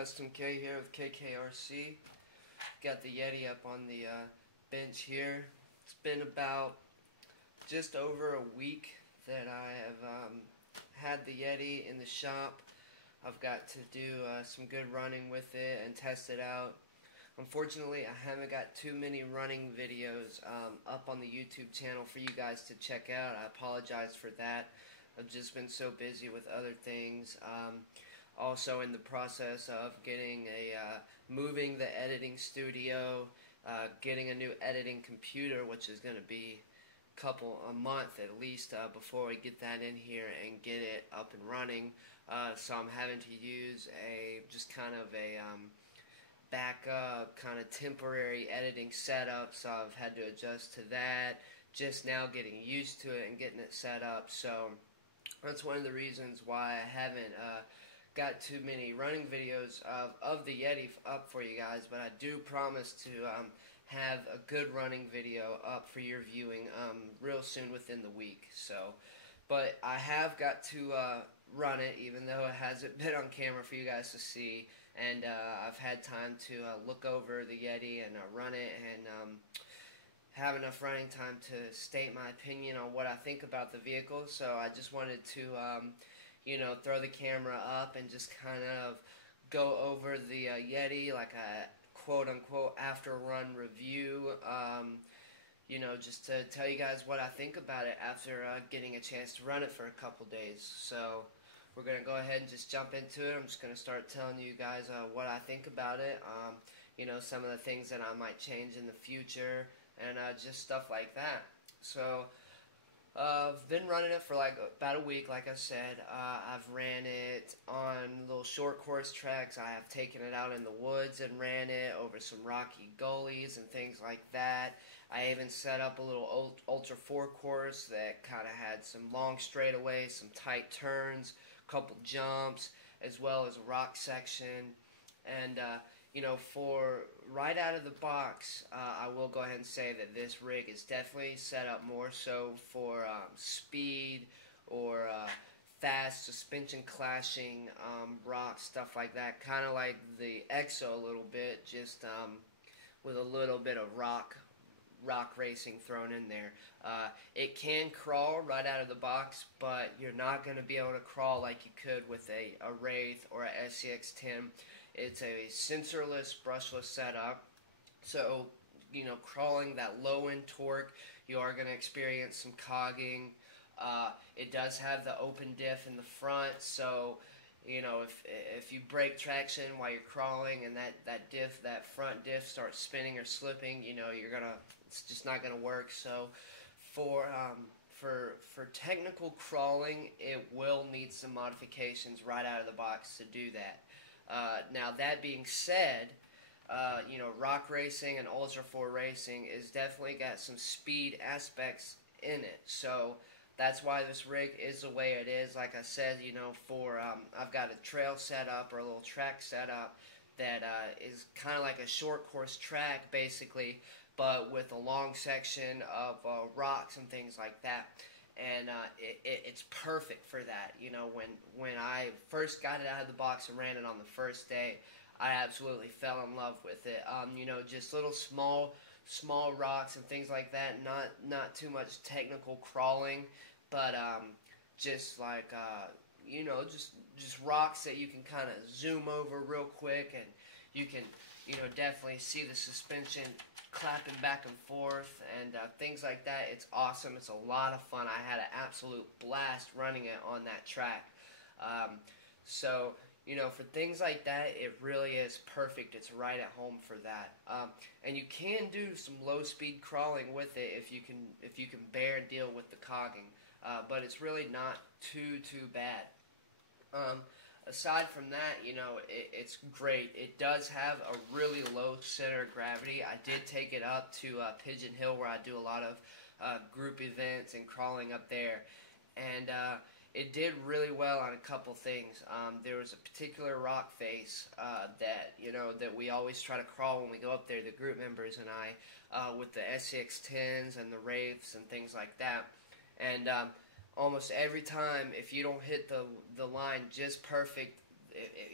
Custom K here with KKRC. Got the YETI up on the bench here. It's been about just over a week that I have had the YETI in the shop. I've got to do some good running with it and test it out. Unfortunately, I haven't got too many running videos up on the YouTube channel for you guys to check out. I apologize for that. I've just been so busy with other things. Also in the process of getting moving the editing studio, getting a new editing computer, which is going to be a month at least before we get that in here and get it up and running. So I'm having to use just kind of a backup, kind of temporary editing setup. So I've had to adjust to that. Just now getting used to it and getting it set up. So that's one of the reasons why I haven't got too many running videos of the YETI up for you guys, but I do promise to have a good running video up for your viewing real soon within the week. So, but I have got to run it, even though it hasn't been on camera for you guys to see, and I've had time to look over the YETI and run it and have enough running time to state my opinion on what I think about the vehicle. So I just wanted to throw the camera up and just kind of go over the YETI, like a quote-unquote after-run review, just to tell you guys what I think about it after getting a chance to run it for a couple days. So we're going to go ahead and just jump into it. I'm just going to start telling you guys what I think about it, some of the things that I might change in the future, and just stuff like that. So I've been running it for like about a week, like I said. I've ran it on little short course tracks. I have taken it out in the woods and ran it over some rocky gullies and things like that. I even set up a little Ultra 4 course that kind of had some long straightaways, some tight turns, a couple jumps, as well as a rock section. And for right out of the box, I will go ahead and say that this rig is definitely set up more so for speed or fast suspension clashing rocks, stuff like that. Kind of like the Axial a little bit, just with a little bit of rock racing thrown in there. It can crawl right out of the box, but you're not going to be able to crawl like you could with a Wraith or a SCX-10. It's a sensorless, brushless setup, so crawling that low end torque, you are going to experience some cogging. It does have the open diff in the front, so if you break traction while you're crawling and that front diff starts spinning or slipping, it's just not gonna work. So for technical crawling, it will need some modifications right out of the box to do that. Now that being said, rock racing and Ultra 4 racing is definitely got some speed aspects in it. So that's why this rig is the way it is. Like I said, I've got a trail set up, or a little track set up that is kind of like a short course track basically, but with a long section of rocks and things like that. And it's perfect for that. When I first got it out of the box and ran it on the first day, I absolutely fell in love with it. Just little small rocks and things like that. Not too much technical crawling, but just like just rocks that you can kind of zoom over real quick, and you can definitely see the suspension clapping back and forth and things like that. It's awesome. It's a lot of fun. I had an absolute blast running it on that track. So for things like that, it really is perfect. It's right at home for that. And you can do some low speed crawling with it if you can bear and deal with the cogging. But it's really not too bad. Aside from that, it's great. It does have a really low center of gravity. I did take it up to Pigeon Hill, where I do a lot of group events and crawling up there, and it did really well on a couple things. There was a particular rock face that we always try to crawl when we go up there, the group members and I, with the SCX-10s and the Wraiths and things like that. And almost every time, if you don't hit the line just perfect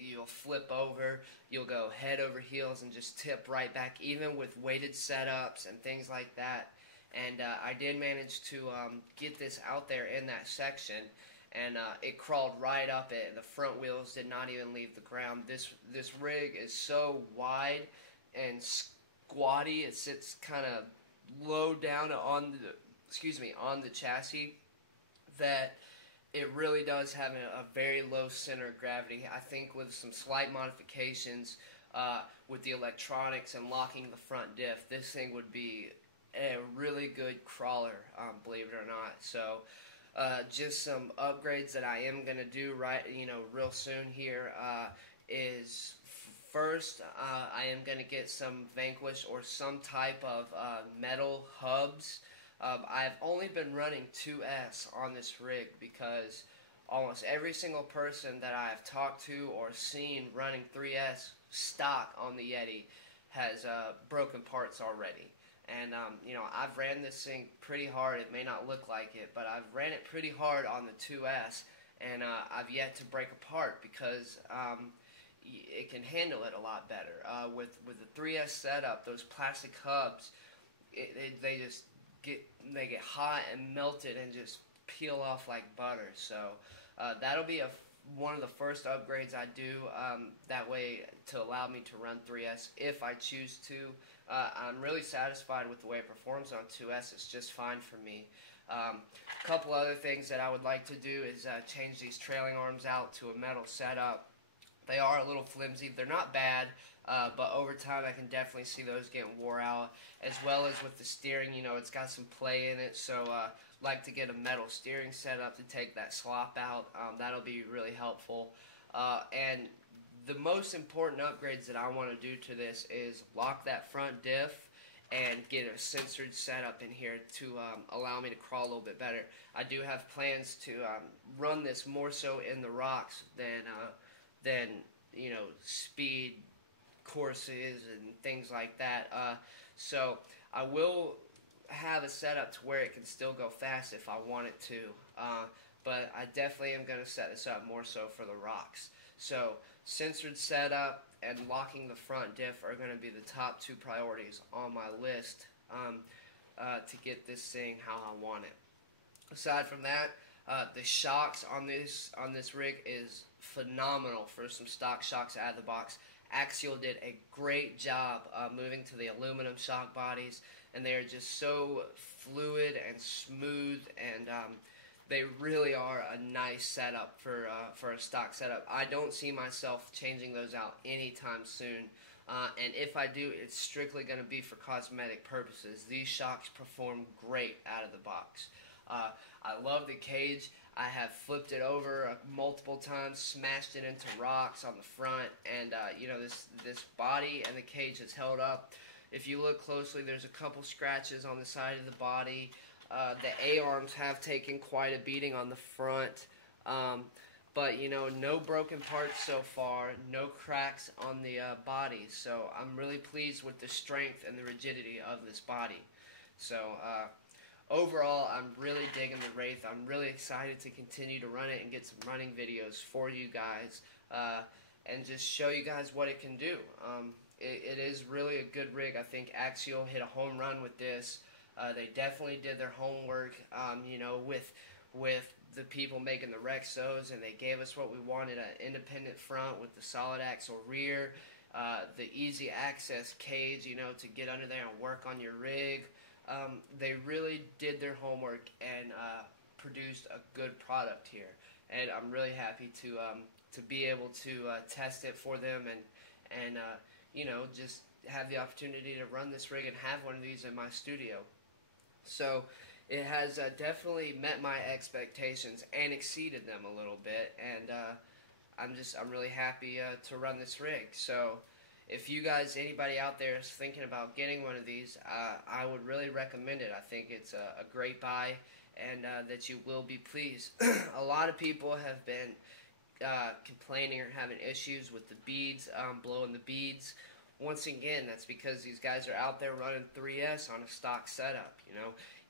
you'll flip over, you'll go head over heels and just tip right back, even with weighted setups and things like that. And I did manage to get this out there in that section, and it crawled right up it, and the front wheels did not even leave the ground. This rig is so wide and squatty. It sits kind of low down on the chassis, that it really does have a very low center of gravity. I think with some slight modifications with the electronics and locking the front diff, this thing would be a really good crawler, believe it or not. So just some upgrades that I am going to do real soon here is first, I am going to get some Vanquish or some type of metal hubs. I've only been running 2S on this rig because almost every single person that I have talked to or seen running 3S stock on the Yeti has broken parts already. And, I've ran this thing pretty hard. It may not look like it, but I've ran it pretty hard on the 2S, and I've yet to break apart because it can handle it a lot better. With the 3S setup, those plastic hubs, they get hot and melted and just peel off like butter. So that'll be one of the first upgrades I do, that way to allow me to run 3S if I choose to. I'm really satisfied with the way it performs on 2S. It's just fine for me. A couple other things that I would like to do is change these trailing arms out to a metal setup. They are a little flimsy. They're not bad, but over time I can definitely see those getting wore out, as well as with the steering. It's got some play in it, so like to get a metal steering setup to take that slop out. That'll be really helpful. And the most important upgrades that I want to do to this is lock that front diff and get a censored setup in here to allow me to crawl a little bit better. I do have plans to run this more so in the rocks than speed courses and things like that. So I will have a setup to where it can still go fast if I want it to. But I definitely am going to set this up more so for the rocks. So censored setup and locking the front diff are going to be the top two priorities on my list to get this thing how I want it. Aside from that, the shocks on this rig is phenomenal for some stock shocks out of the box. Axial did a great job moving to the aluminum shock bodies, and they are just so fluid and smooth, and they really are a nice setup for a stock setup. I don't see myself changing those out anytime soon, and if I do, it's strictly going to be for cosmetic purposes. These shocks perform great out of the box. I love the cage. I have flipped it over multiple times, smashed it into rocks on the front, and this body and the cage has held up. If you look closely, there's a couple scratches on the side of the body. The A-arms have taken quite a beating on the front, but no broken parts so far, no cracks on the body. So I'm really pleased with the strength and the rigidity of this body. So overall, I'm really digging the Wraith. I'm really excited to continue to run it and get some running videos for you guys and just show you guys what it can do. It is really a good rig. I think Axial hit a home run with this. They definitely did their homework, with the people making the Rexos, and they gave us what we wanted: an independent front with the solid axle rear, the easy access cage, to get under there and work on your rig. They really did their homework and produced a good product here, and I'm really happy to be able to test it for them and just have the opportunity to run this rig and have one of these in my studio. So it has definitely met my expectations and exceeded them a little bit, and I'm really happy to run this rig. So if you guys, anybody out there is thinking about getting one of these, I would really recommend it. I think it's a great buy, and that you will be pleased. A lot of people have been complaining or having issues with the beads, blowing the beads. Once again, that's because these guys are out there running 3S on a stock setup.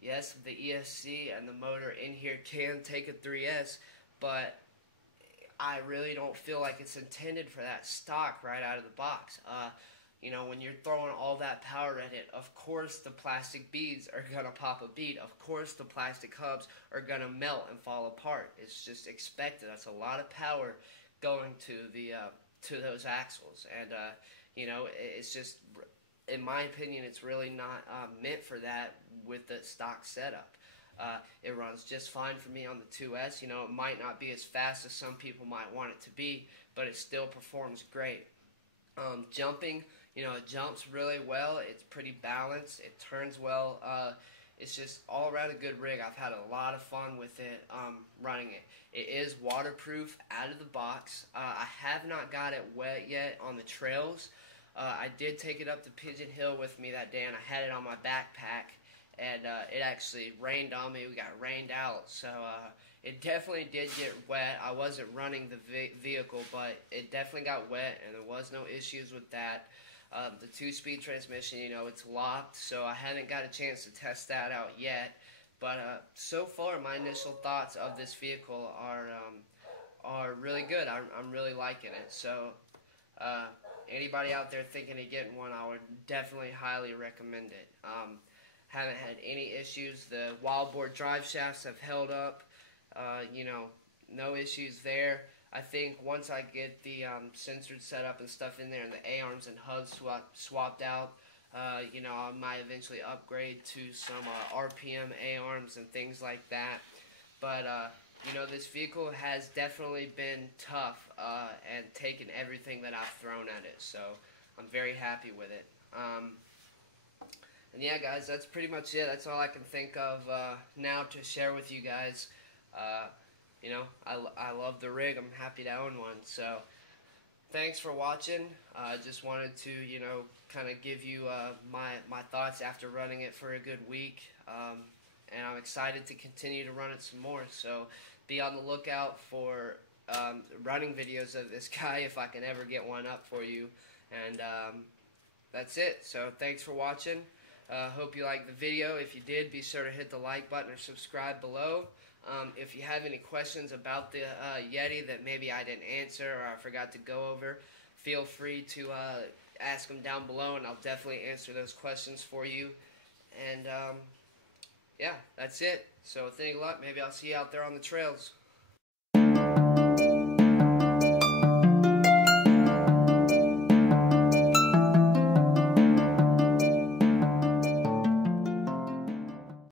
Yes, the ESC and the motor in here can take a 3S, but I really don't feel like it's intended for that stock right out of the box. You know, when you're throwing all that power at it, of course the plastic beads are going to pop a bead. Of course the plastic hubs are going to melt and fall apart. It's just expected. That's a lot of power going to the to those axles. And, you know, it's just, in my opinion, it's really not meant for that with the stock setup. It runs just fine for me on the 2S. You know, it might not be as fast as some people might want it to be, but it still performs great. Jumping, you know, it jumps really well. It's pretty balanced. It turns well. It's just all around a good rig. I've had a lot of fun with it running it. It is waterproof out of the box. I have not got it wet yet on the trails. I did take it up to Pigeon Hill with me that day, and I had it on my backpack, and it actually rained on me. We got rained out, so it definitely did get wet. I wasn't running the vehicle, but it definitely got wet, and there was no issues with that. The 2-speed transmission, you know, it's locked, so I haven't got a chance to test that out yet. But so far, my initial thoughts of this vehicle are really good. I'm really liking it. So anybody out there thinking of getting one, I would definitely highly recommend it. Haven't had any issues. The wildboard drive shafts have held up. You know, no issues there. I think once I get the sensors set up and stuff in there and the A-arms and hubs swapped out, you know, I might eventually upgrade to some RPM A-arms and things like that. But, you know, this vehicle has definitely been tough and taken everything that I've thrown at it. So I'm very happy with it. And yeah, guys, that's pretty much it. That's all I can think of now to share with you guys. You know, I love the rig. I'm happy to own one. So thanks for watching. I just wanted to, you know, kind of give you my thoughts after running it for a good week. And I'm excited to continue to run it some more. So be on the lookout for running videos of this guy if I can ever get one up for you. And that's it. So thanks for watching. Hope you liked the video. If you did, be sure to hit the like button or subscribe below. If you have any questions about the Yeti that maybe I didn't answer or I forgot to go over, feel free to ask them down below, and I'll definitely answer those questions for you. And yeah, that's it. So with any luck, maybe I'll see you out there on the trails.